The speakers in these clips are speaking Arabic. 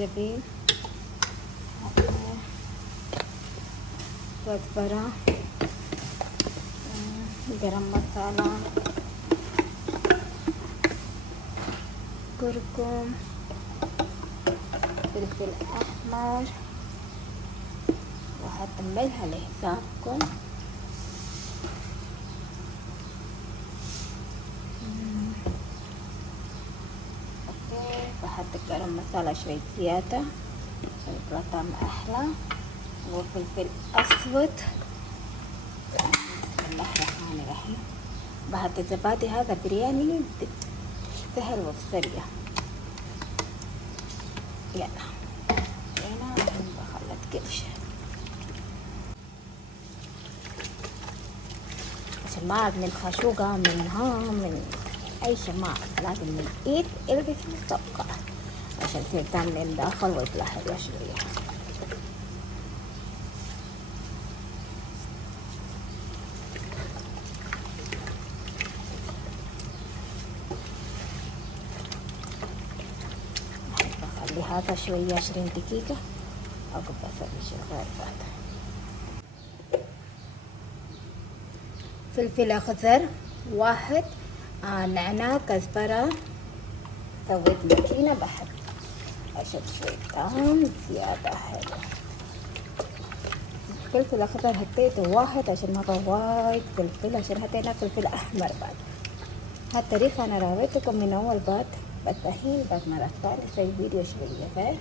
زنجبيل، كزبرة، गरम मसाला, كركم، فلفل أحمر، وحط ملح على حسابكم. اوكي، بحط गरम मसाला شوي زيادة عشان يطلع طعم أحلى، وفلفل أسود. بسم الله الرحمن الرحيم. بحط الزبادي، هذا برياني سهل وسريع. يلا هنا بخلط كل شيء عشان ما أعرف من خشوقة من أي شيء، ما أعرف، لازم من إيد البس الطبقة عشان تهتم من داخل ويطلع حلوة شوية. بخلي هذا شوية 20 دقيقة، عقب بسوي شي غير ذات. فلفل أخضر 1، نعناع، كزبرة، سويت ماكينة بحط عشان شوي طعم زيادة حلو. الفلفل الأخضر حطيته 1 عشان ما هو وايد فلفل، عشان حطينا فلفل أحمر بعد. هالطريقة أنا راويتكم من أول بعد، بس الحين بعد مرة ثانية أسوي فيديو شوية غير.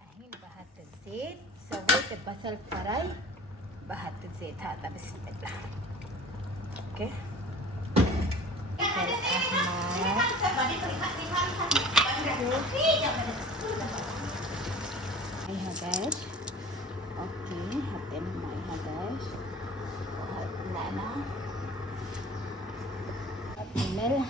الحين بحط الزيت، سويت البصل فراي، بحط الزيت هذا. بسم الله. اوكي، مايها داش. اوكي، حطينا مايها داش، وهذا النعناع، الملح،